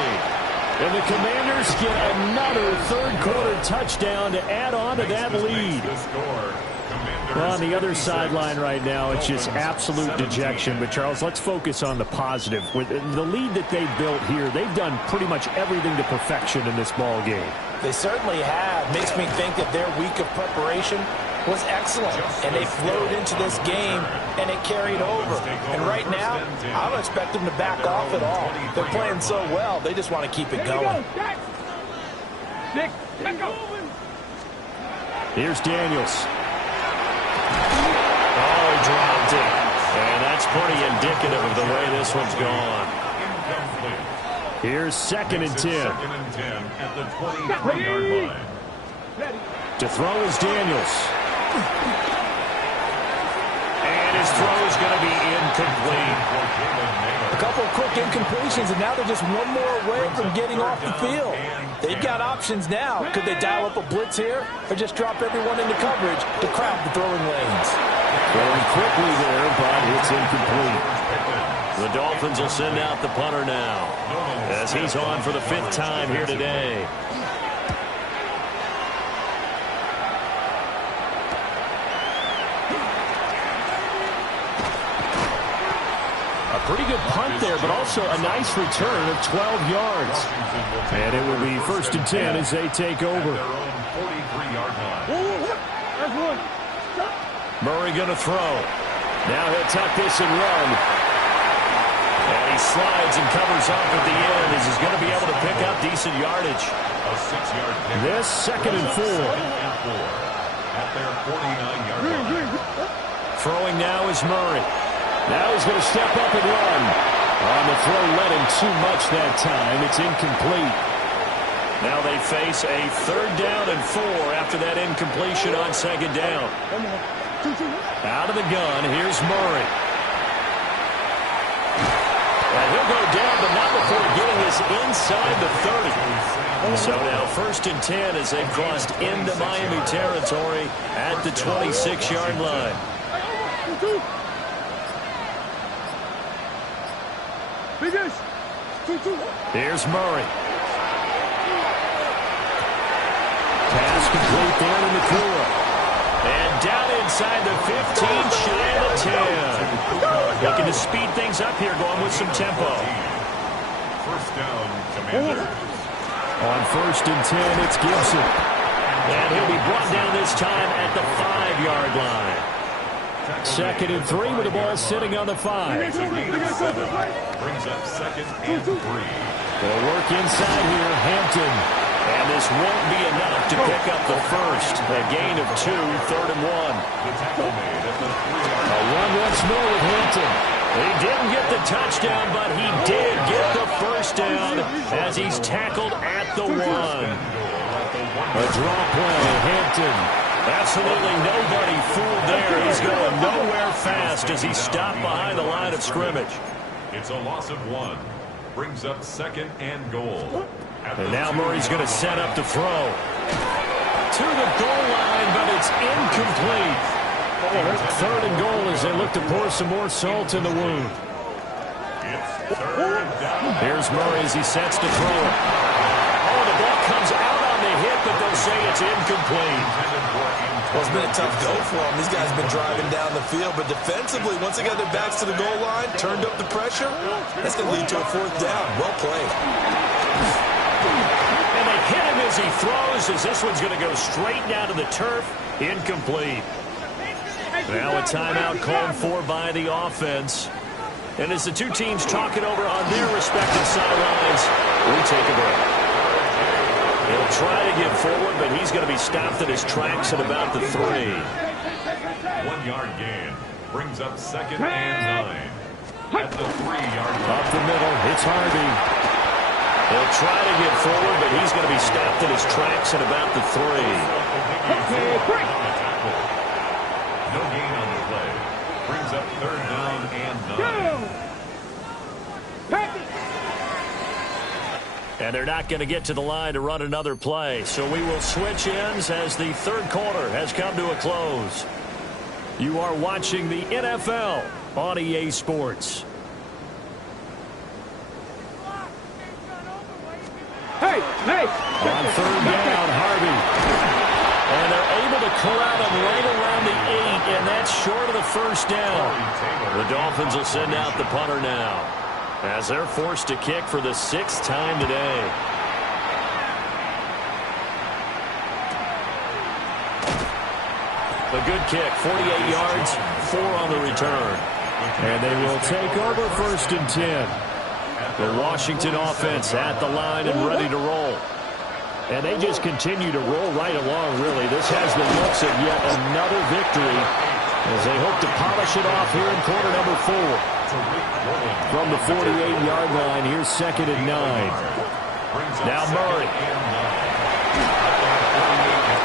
And the Commanders get another third-quarter touchdown to add on to that lead. Well, on the other sideline right now, it's just absolute dejection. But, Charles, let's focus on the positive. With the lead that they've built here, they've done pretty much everything to perfection in this ball game. They certainly have. Makes me think that their week of preparation was excellent. And they flowed into this game, and it carried over. And right now, I don't expect them to back off at all. They're playing so well, they just want to keep it going. Here's Daniels. Oh, he dropped it. And that's pretty indicative of the way this one's gone. Here's 2nd and 10. At the 23-yard line. To throw is Daniels. And his throw is going to be incomplete. A couple of quick incompletions, and now they're just one more away from getting off the field. They've got options now. Could they dial up a blitz here or just drop everyone into coverage to crowd the throwing lanes? Throwing quickly there, but it's incomplete. The Dolphins will send out the punter now as he's on for the 5th time here today. Pretty good punt there, but also a nice return of 12 yards. And it will be 1st and 10 as they take over. Murray going to throw. Now he'll tuck this and run. And he slides and covers up at the end as he's going to be able to pick up decent yardage. This 2nd and 4. At their 49-yard line. Throwing now is Murray. Now he's going to step up and run. On the throw, led him too much that time. It's incomplete. Now they face a 3rd down and 4 after that incompletion on 2nd down. Out of the gun, here's Murray. And he'll go down, but not before getting this inside the 30. So now 1st and 10 as they've crossed into Miami territory at the 26-yard line. Here's Murray. Pass complete there to Nacua. And down inside the 15, shy of the 10. Looking to speed things up here, going with some tempo. 1st down, Commanders. On 1st and 10, it's Gibson. And he'll be brought down this time at the 5-yard line. 2nd and 3 with the ball sitting on the 5. Brings up 2nd and 3. They'll work inside here, Hampton. And this won't be enough to pick up the first. A gain of 2, 3rd and 1. The tackle made at the 3-yard A run once more with Hampton. He didn't get the touchdown, but he did get the first down as he's tackled at the 1. A draw play, Hampton. Absolutely nobody fooled there. He's going nowhere fast as he stopped behind the line of scrimmage. It's a loss of 1. Brings up 2nd and goal. And now Murray's going to set up to throw. To the goal line, but it's incomplete. 3rd and goal as they look to pour some more salt in the wound. It's 3rd down. Here's Murray as he sets to throw. Oh, the ball comes out on the hit, but they'll say it's incomplete. Well, it's been a tough go for them. These guys have been driving down the field, but defensively, once they got their backs to the goal line, turned up the pressure, that's going to lead to a 4th down. Well played. And they hit him as he throws, as this one's going to go straight down to the turf. Incomplete. Now a timeout called for by the offense. And as the two teams talk it over on their respective sidelines, we take a break. He'll try to get forward, but he's going to be stopped at his tracks at about the 3. 1-yard gain. Brings up 2nd and 9. At the 3-yard line. Up the middle, it's Harvey. He'll try to get forward, but he's going to be stopped at his tracks at about the 3. No gain on the play. Brings up 3rd down and 9. And they're not going to get to the line to run another play. So we will switch ends as the third quarter has come to a close. You are watching the NFL on EA Sports. Hey! On third down, Harvey. And they're able to corral him right around the 8, and that's short of the first down. The Dolphins will send out the punter now, as they're forced to kick for the 6th time today. A good kick, 48 yards, 4 on the return. And they will take over 1st and 10. The Washington offense at the line and ready to roll. And they just continue to roll right along, really. This has the looks of yet another victory as they hope to polish it off here in quarter number 4. From the 48-yard line, here's 2nd and 9. Now Murray.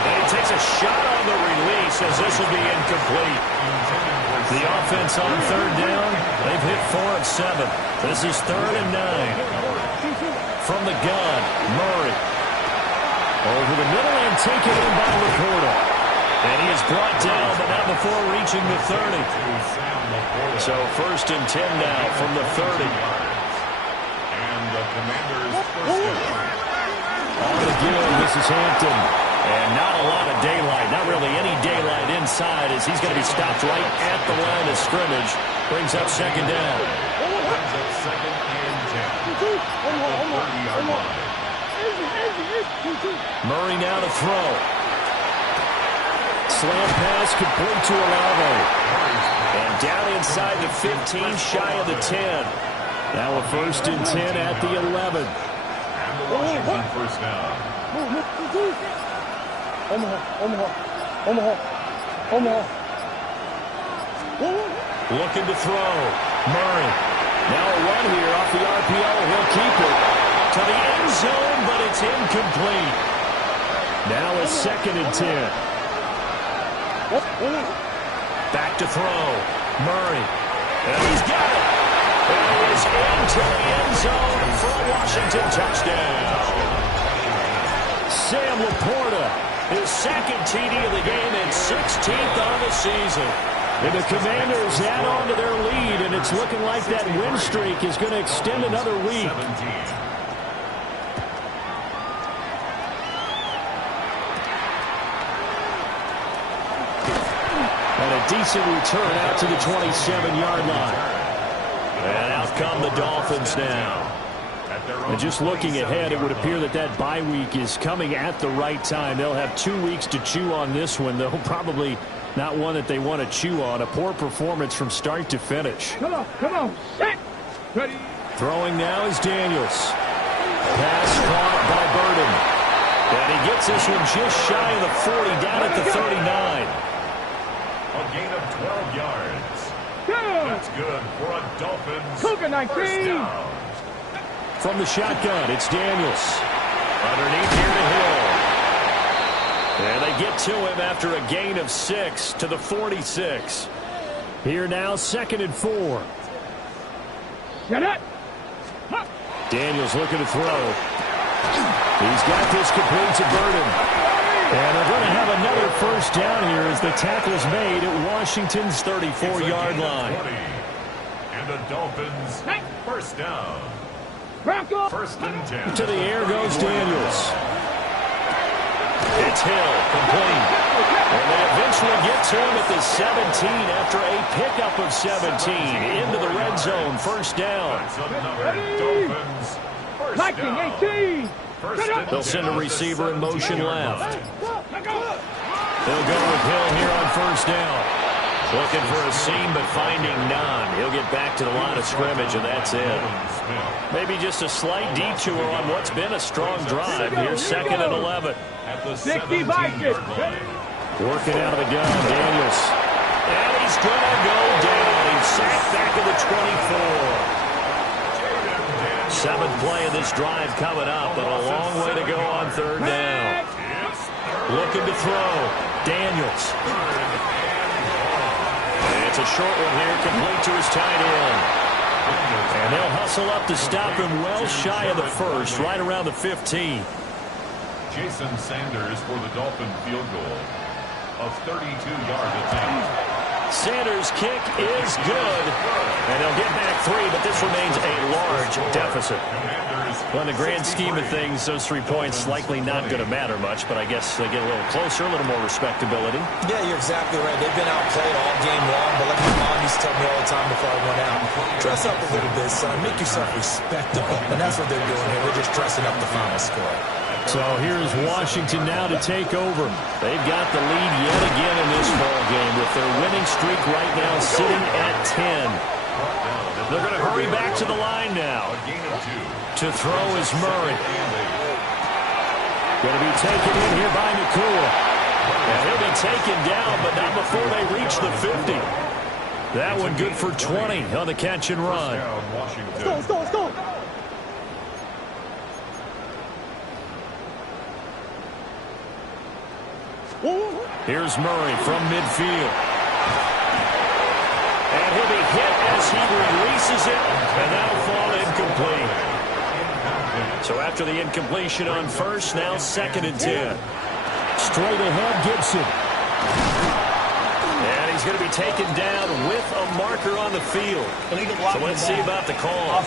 And he takes a shot on the release as this will be incomplete. The offense on third down, they've hit 4 of 7. This is 3rd and 9. From the gun, Murray. Over the middle and taken in by Laporta. And he is brought down, but not before reaching the 30. So 1st and 10 now from the 30. And the Commanders first down. On the give, this is Hampton. And not a lot of daylight, not really any daylight inside as he's going to be stopped right at the line of scrimmage. Brings up 2nd down. Brings up 2nd and 10. The 30-yard line. Murray now to throw. Slant pass complete to Olave. And down inside the 15, shy of the 10. Now a 1st and 10 at the 11. And the Washington first down. Looking to throw. Murray. Now a run here off the RPO. He'll keep it to the end zone, but it's incomplete. Now a 2nd and 10. Back to throw. Murray. And he's got it. And he is into the end zone for a Washington touchdown. Sam Laporta, his 2nd TD of the game and 16th on the season. And the Commanders add on to their lead, and it's looking like that win streak is going to extend another week. 17. And a decent return out to the 27-yard line. And out come the Dolphins now. And just looking ahead, it would appear that that bye week is coming at the right time. They'll have 2 weeks to chew on this one, though probably not one that they want to chew on. A poor performance from start to finish. Come on, set, ready. Throwing now is Daniels. Pass caught by Burden. And he gets this one just shy of the 40, down at the 39. A gain of 12 yards. Go. That's good for a Dolphins Cougar 19. first down. From the shotgun, it's Daniels. Underneath here to Hill. And they get to him after a gain of 6 to the 46. Here now, 2nd and 4. Get it. Daniels looking to throw. He's got this complete to Burden. And they're going to have another first down here as the tackle's made at Washington's 34-yard line. 20. And the Dolphins first down. Bronco. 1st and 10. To the air goes Daniels. It's Hill, complete. And they eventually get to him at the 17 after a pickup of 17 into the red zone. First down. That's another Dolphins first 19, down. 18. First and They'll send a 10 receiver in at the motion 17-yard left. line. They'll go with Hill here on first down. Looking for a seam, but finding none. He'll get back to the line of scrimmage, and that's it. Maybe just a slight detour on what's been a strong drive. Here's 2nd and 11. At the 60 Vikings. 17-yard line. Working out of the gun, Daniels. And he's going to go down. He's sacked back at the 24. 7th play of this drive coming up, but a long way to go on third down. Looking to throw. Daniels. And it's a short one here, complete to his tight end. And they'll hustle up to stop him well shy of the first, right around the 15. Jason Sanders for the Dolphin field goal. A 32-yard attempt. Sanders' kick is good. And they'll get back 3, but this remains a large deficit. Well, in the grand scheme of things, those 3 points likely not going to matter much, but I guess they get a little closer, a little more respectability. Yeah, you're exactly right. They've been outplayed all game long, but like my mom used to tell me all the time before I went out, dress up a little bit, son. Make yourself respectable. And that's what they're doing here. They're just dressing up the final score. So here's Washington now to take over. They've got the lead yet again in this ball game with their winning streak right now sitting at 10. They're going to hurry back to the line now. To throw is Murray. Going to be taken in here by Nacua. And he'll be taken down, but not before they reach the 50. That one good for 20 on the catch and run. Let's go, let's go. Here's Murray from midfield. And he'll be hit as he releases it, and that'll fall incomplete. So after the incompletion on first, now 2nd and 10. Straight ahead, Gibson. And he's going to be taken down with a marker on the field. So let's see about the call.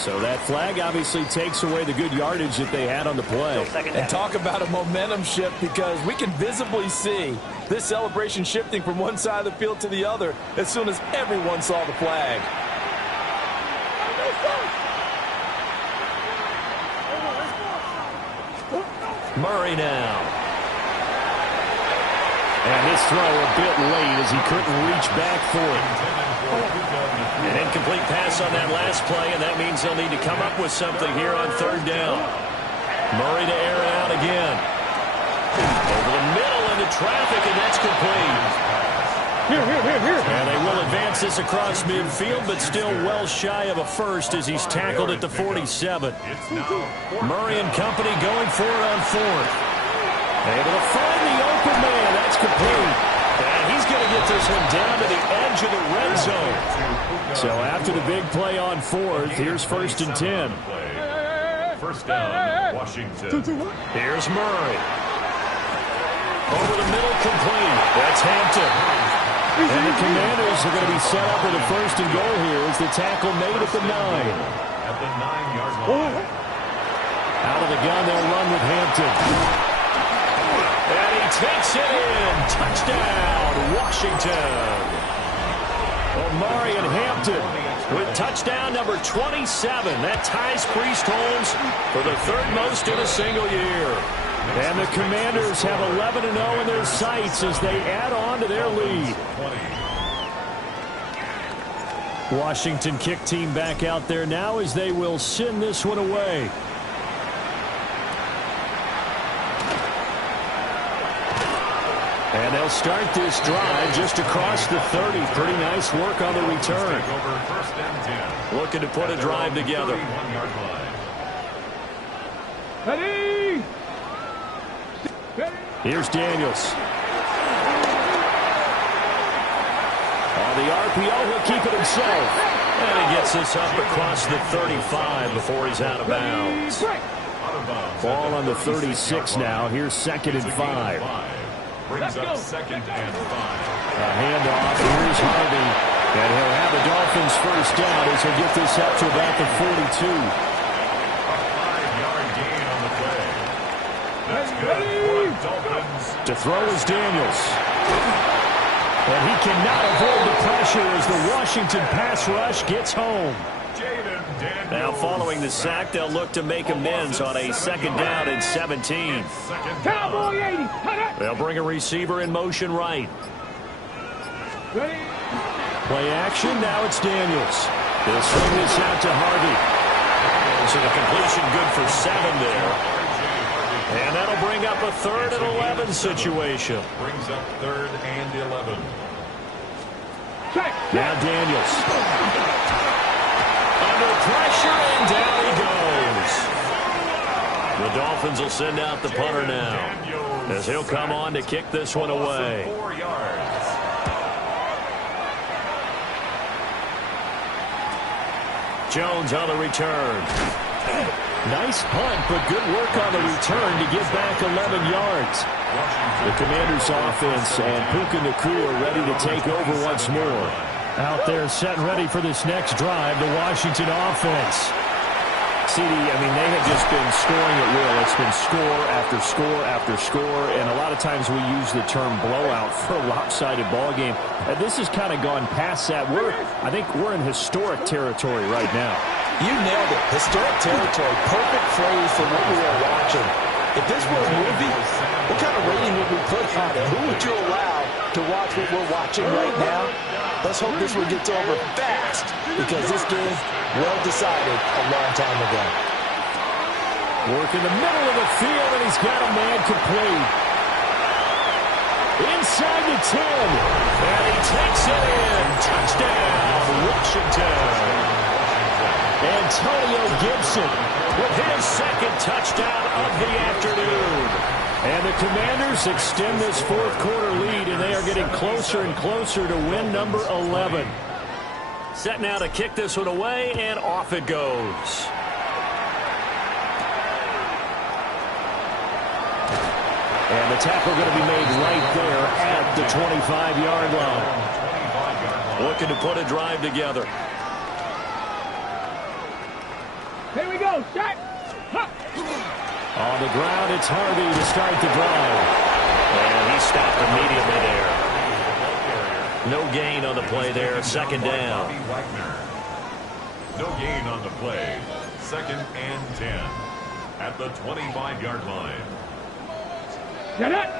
So that flag obviously takes away the good yardage that they had on the play. And talk about a momentum shift, because we can visibly see this celebration shifting from one side of the field to the other as soon as everyone saw the flag. Murray now. And this throw a bit late as he couldn't reach back for it. An incomplete pass on that last play, and that means they'll need to come up with something here on 3rd down. Murray to air it out again. Over the middle into traffic, and that's complete. Here. And they will advance this across midfield, but still well shy of a first as he's tackled at the 47. Murray and company going for it on 4th. Able to find the open man. That's complete. And he's going to get this one down to the edge of the red zone. So after the big play on 4th, here's 1st and 10. First down, Washington. Here's Murray. Over the middle, complete. That's Hampton. And the Commanders are going to be set up with a 1st and goal here as the tackle made at the 9. At the 9-yard line. Out of the gun, they'll run with Hampton. And he takes it in. Touchdown, Washington. Omarion Hampton with touchdown number 27. That ties Priest Holmes for the 3rd most in a single year. And the Commanders have 11-0 in their sights as they add on to their lead. Washington kick team back out there now as they will send this one away. And they'll start this drive just across the 30. Pretty nice work on the return. Looking to put a drive together. Ready? Here's Daniels. On the RPO, he'll keep it himself. And he gets this up across the 35 before he's out of bounds. Ball on the 36 now. Here's 2nd and 5. Brings up 2nd and 5. A handoff. Here's Harvey. And he'll have the Dolphins first down as he'll get this up to about the 42. A 5-yard gain on the play. That's good for the Dolphins. To throw is Daniels. And he cannot avoid the pressure as the Washington pass rush gets home. Now following the sack, they'll look to make amends on a 2nd down and 17. Cowboy 80. They'll bring a receiver in motion right. Ready? Play action, now it's Daniels. They'll swing this out to Harvey. So the completion good for 7 there. And that'll bring up a 3rd and 11 situation. Brings up 3rd and 11. Now Daniels. Under pressure, and down he goes. The Dolphins will send out the punter now, as he'll come on to kick this one away. 4 yards. Jones on the return. Nice punt, but good work on the return to get back 11 yards. The Commanders' offense and Puka Nacua are ready to take over once more. Out there set and ready for this next drive, the Washington offense. CD, I mean, they have just been scoring at will. It's been score after score after score, and a lot of times we use the term blowout for a lopsided ball game. This has kind of gone past that. I think we're in historic territory right now. You nailed it. Historic territory. Perfect phrase for what we are watching. If this were a movie, what kind of rating would we put on it? Who would you allow to watch what we're watching right now? Let's hope this one gets over fast, because this game, well decided a long time ago. Work in the middle of the field, and he's got a man complete. Inside the 10. And he takes it in. Touchdown, Washington. Antonio Gibson with his second touchdown of the afternoon. And the Commanders extend this fourth quarter lead, and they are getting closer and closer to win number 11. Set now to kick this one away, and off it goes. And the tackle going to be made right there at the 25-yard line. Looking to put a drive together. Here we go, shot. On the ground, it's Harvey to start the drive. And he stopped immediately there. No gain on the play there. Second down. No gain on the play. Second and 10 at the 25-yard line. Get it.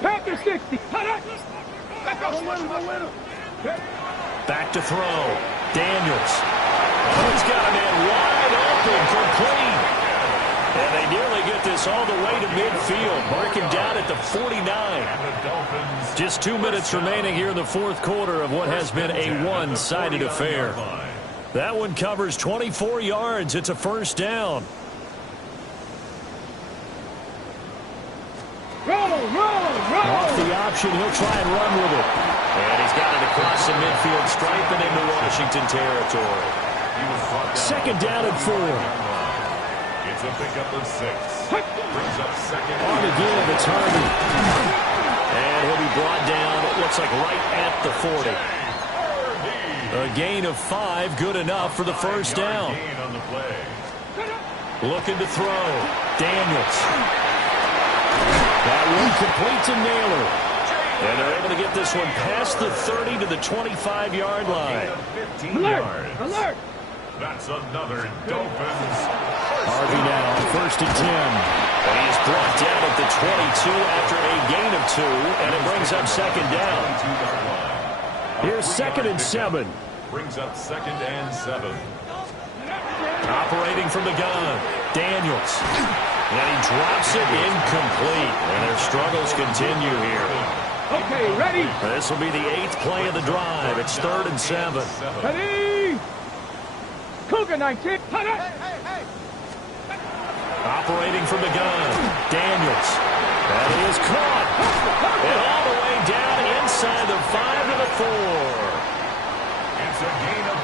Panther 60. Back to throw. Daniels. Oh, he's got a man wide open, complete. And they nearly get this all the way to midfield. Mark him down at the 49. Just 2 minutes remaining here in the fourth quarter of what has been a one-sided affair. That one covers 24 yards. It's a first down. Roll. Off the option, he'll try and run with it. And he's got it across the midfield stripe and into Washington territory. Second down and 4. It's a pickup of 6. Brings up second. On the give, it's Harvey. And he'll be brought down, it looks like right at the 40. A gain of 5, good enough for the first down. Looking to throw. Daniels. That one complete to Naylor. And they're able to get this one past the 30 to the 25-yard line. Alert. That's another Dolphins. Harvey now, first and 10. And he is brought down at the 22 after a gain of 2, and it brings up second down. Here's second and 7. Brings up second and 7. Operating from the gun, Daniels. And he drops it incomplete. And their struggles continue here. Okay, ready. This will be the 8th play of the drive. It's 3rd and 7. Ready. Cougar 19. Operating from the gun, Daniels. And he is caught. And all the way down inside the 5 to the 4. It's a gain of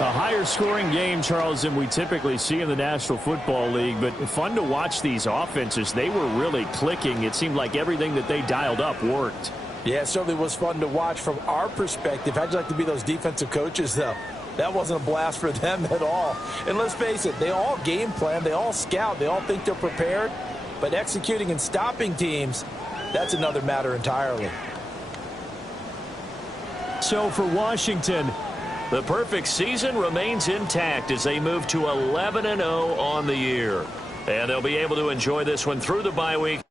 18. A higher scoring game, Charles, than we typically see in the National Football League, but fun to watch these offenses. They were really clicking. It seemed like everything that they dialed up worked. Yeah, it certainly was fun to watch from our perspective. How'd you like to be those defensive coaches, though? That wasn't a blast for them at all. And let's face it, they all game plan, they all scout, they all think they're prepared, but executing and stopping teams, that's another matter entirely. So for Washington, the perfect season remains intact as they move to 11-0 on the year. And they'll be able to enjoy this one through the bye week.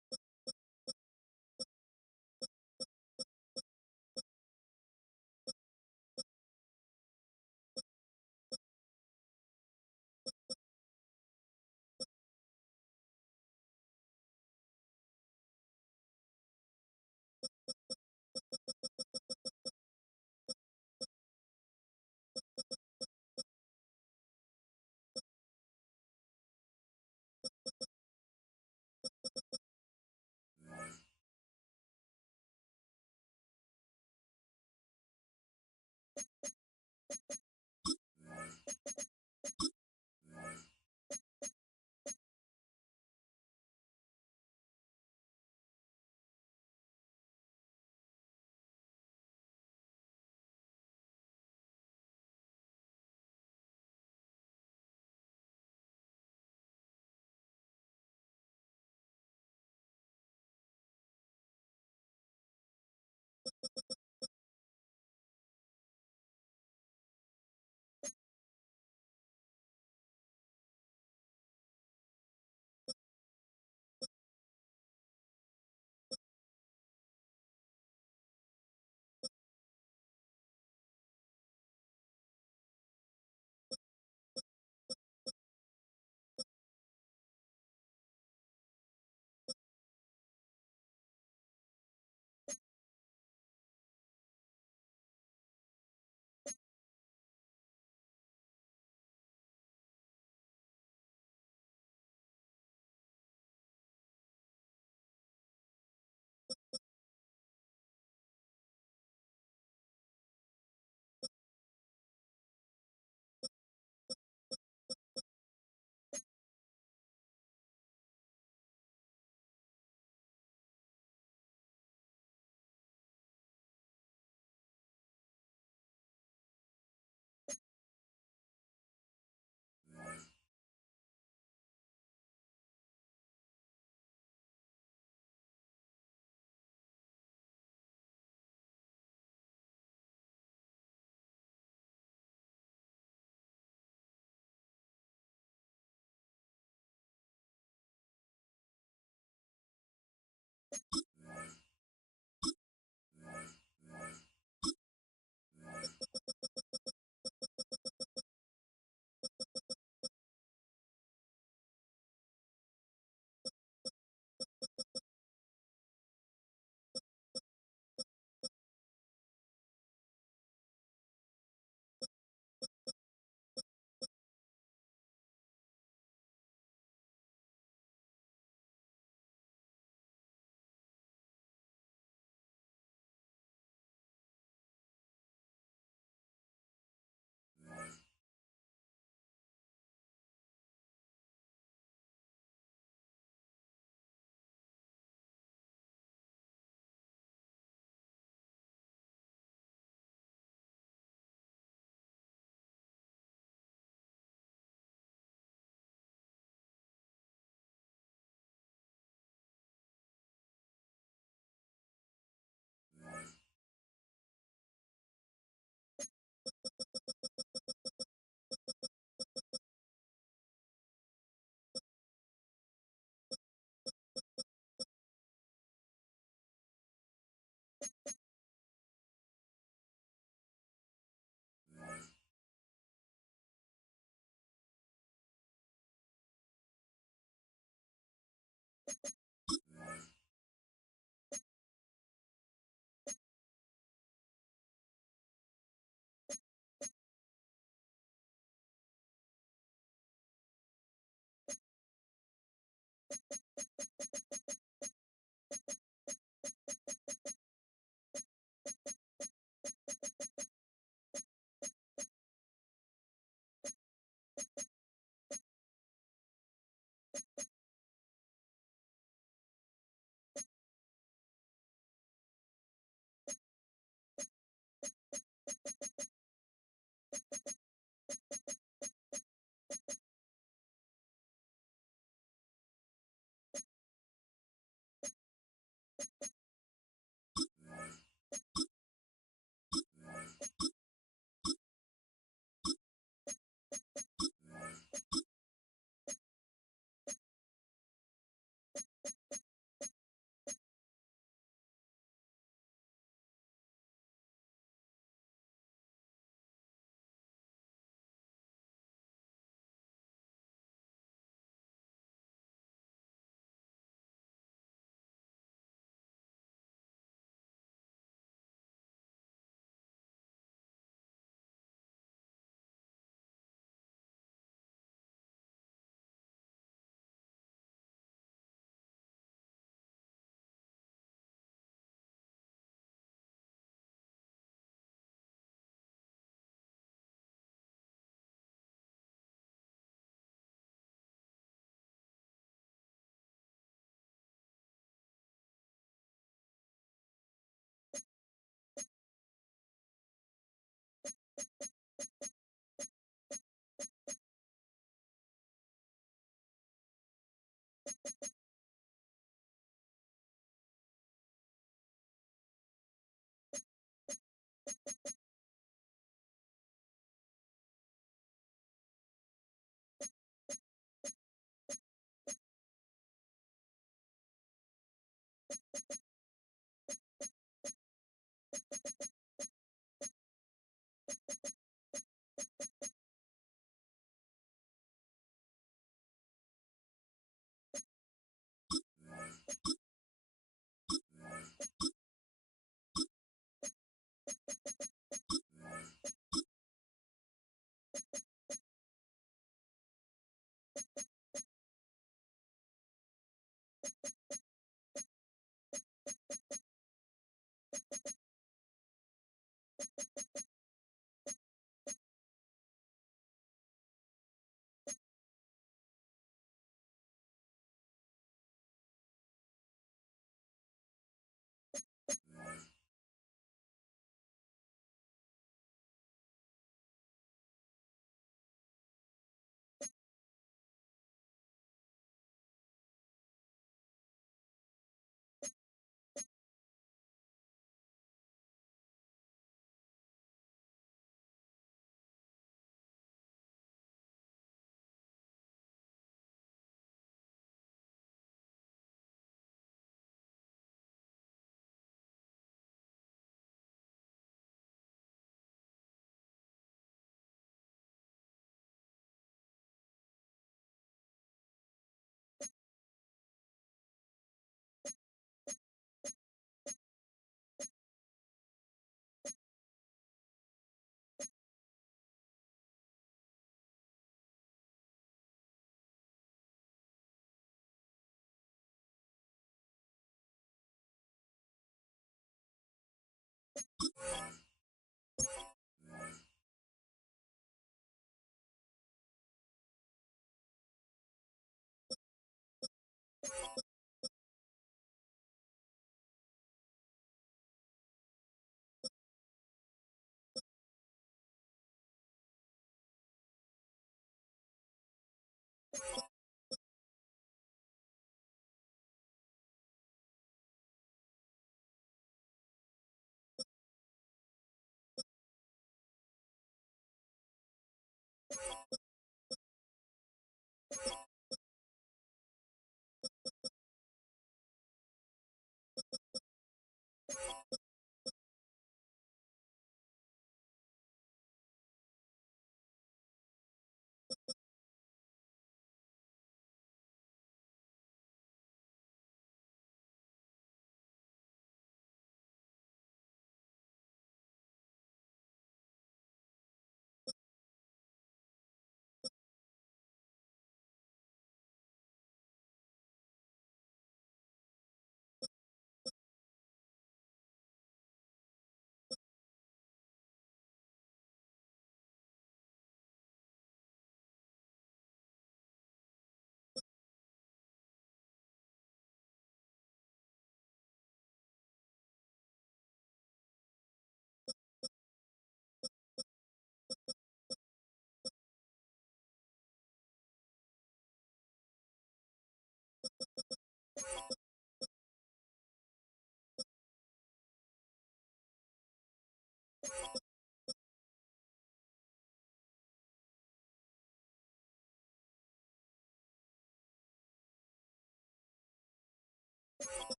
you